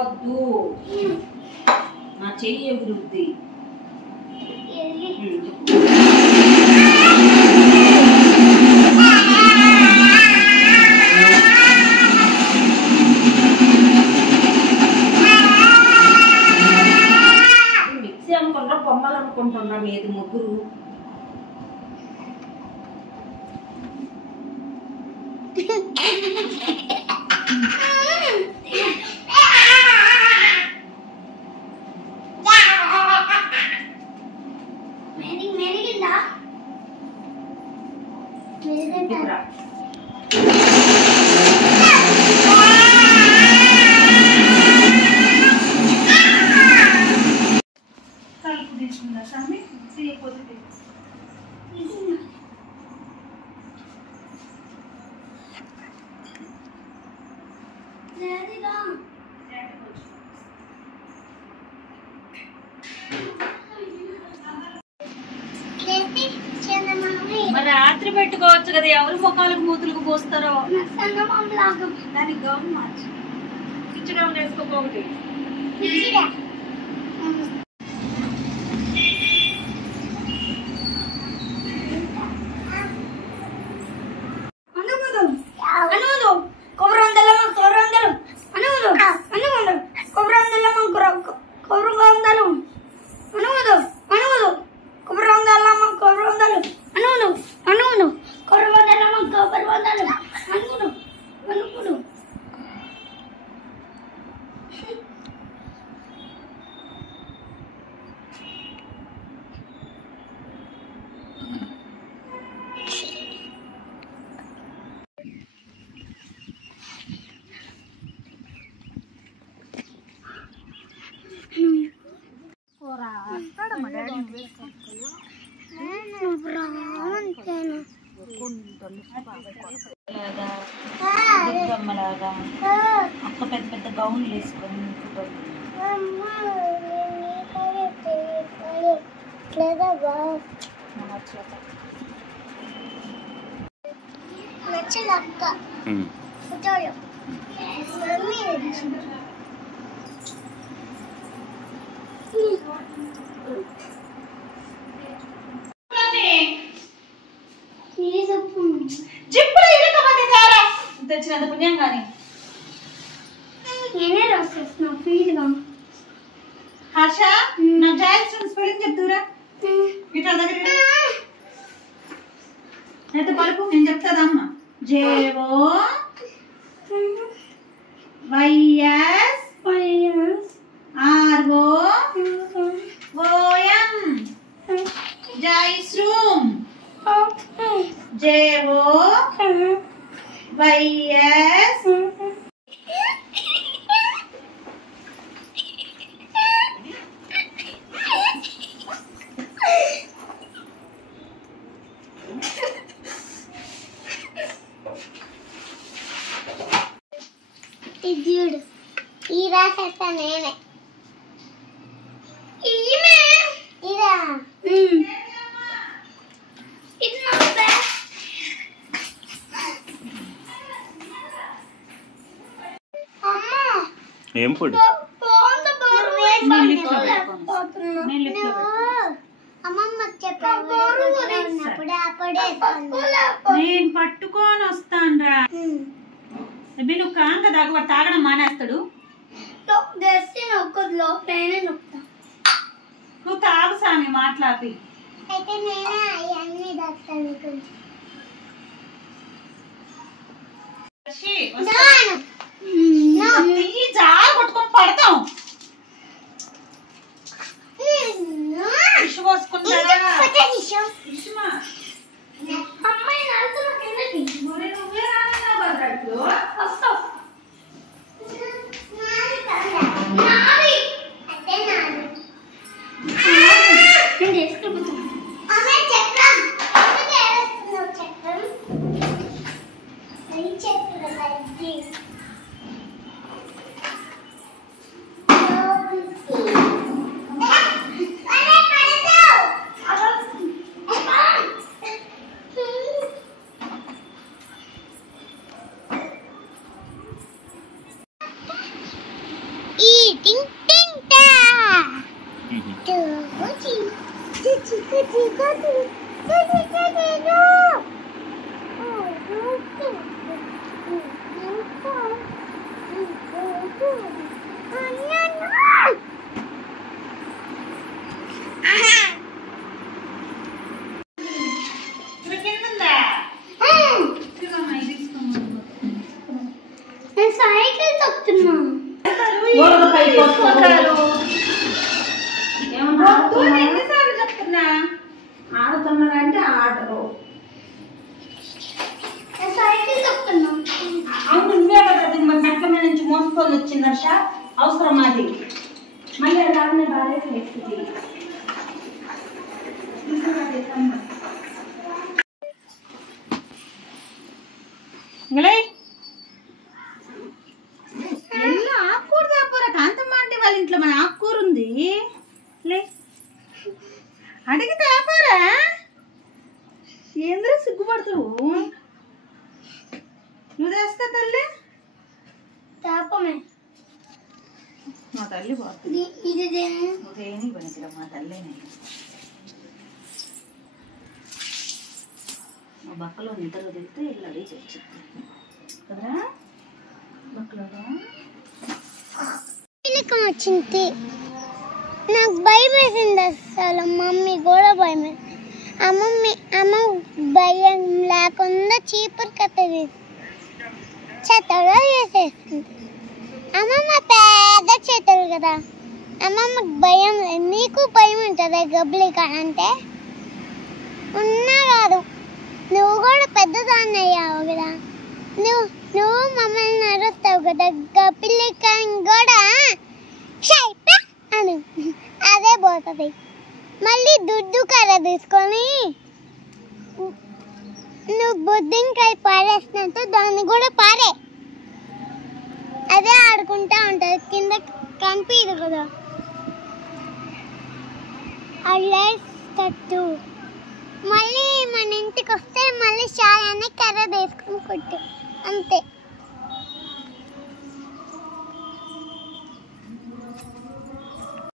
వద్దు నా చెయ్యి ఎగురుద్ది. మిక్సీ అనుకుంటా బొమ్మలు అనుకుంటున్నా మీది ముగ్గురు. రాత్రి పెట్టుకోవచ్చు కదా, ఎవరు ముఖాలకు మూతులకు పోస్తారో. దానికి గౌన్ మార్చి పిచ్చి గౌన్ వేసుకోపోకటి. అక్క పెద్ద పెద్ద గౌన్లు వేసుకొని తెచ్చినంత పుణ్యం కానీ నేనే రాసేస్తున్నా ఫీల్గా. హర్ష నా జాయిన్ స్పెల్లింగ్ చెప్తురా ఇట్లా దగ్గర అయితే పలుపు నేను చెప్తాదమ్మా. జేఓ వైఎస్ ఆర్ఓ ఓఎం జాయిస్ రూమ్. జేఓ వైఎస్ చూడు ఈ రాసేస్తా నేనే. ఇదా ఏం పొడి అమ్మమ్మ చెప్పినప్పుడు నేను పట్టుకొని వస్తాను రా. నువ్వు కాంక దాకా తాగడం మానేస్తాడు. నువ్వు తాగు సామి మాట్లాడి. అయితే నేనే అవన్నీ దాస్తాను. జాలు పట్టుకొని పడతాం. ఇషు పోసుకుంటారా అమ్మాయి నువ్వే రాదు ఈ సైకిల్ తొక్కుతున్నాను. ఎన్నిసార్లు చెప్తున్నా? ఆడుతున్నారంటే ఆడరు. సైకిల్ తొక్కుతున్నాను. అవును, నువ్వే కదా అది మన మెట్ల మీద నుంచి మోసుకొని వచ్చింది హర్ష. అవసరం అది. మళ్ళీ రాగానే బాగా వేస్తుంది. ఎల్లు ఆకుకూర తేపోరా. కాంతమ్మ అంటే వాళ్ళ ఇంట్లో మన ఆకుకూర ఉంది. లే అడిగి తేపోరా. ఏంద్ర సిగ్గుపడతావు? నువ్వు తెస్తా తల్లి. తేపమే మా తల్లి పోతుంది. ఇది నువ్వేని పనికిరా, మా తల్లేనే. మా బక్కలో నిద్రలో తిరిగితే ఇల్లు అడిగి వచ్చింది కదరా. బక్కలోడా వచ్చింది. నాకు భయం వేసింది అసలు. మమ్మీ కూడా భయం వేసింది. అమ్మ భయం లేకుండా చీపురు కట్ట చేతగా చేసేసింది. అమ్మమ్మ పెద్ద చేతులు కదా. అమ్మమ్మకి భయం లేదు. నీకు భయం ఉంటుందా గబ్బిలికా అంటే? ఉన్నా కాదు, నువ్వు కూడా పెద్దదాన్ని అయ్యావు కదా. నువ్వు మమ్మల్ని నడుస్తావు కదా. గబ్బిలికా కూడా అను, అదే పోతుంది. మళ్ళీ దుడ్డు కర్ర తీసుకొని నువ్వు బుద్ధింకాయ పారేసినట్టు దాన్ని కూడా పారే. అదే ఆడుకుంటా ఉంటుంది. కింద కనిపించదు కదా. అల్లేస్తట్టు మళ్ళీ మన ఇంటికి వస్తే మళ్ళీ చాయ్ అని కర్ర తీసుకొని కొట్టు అంతే.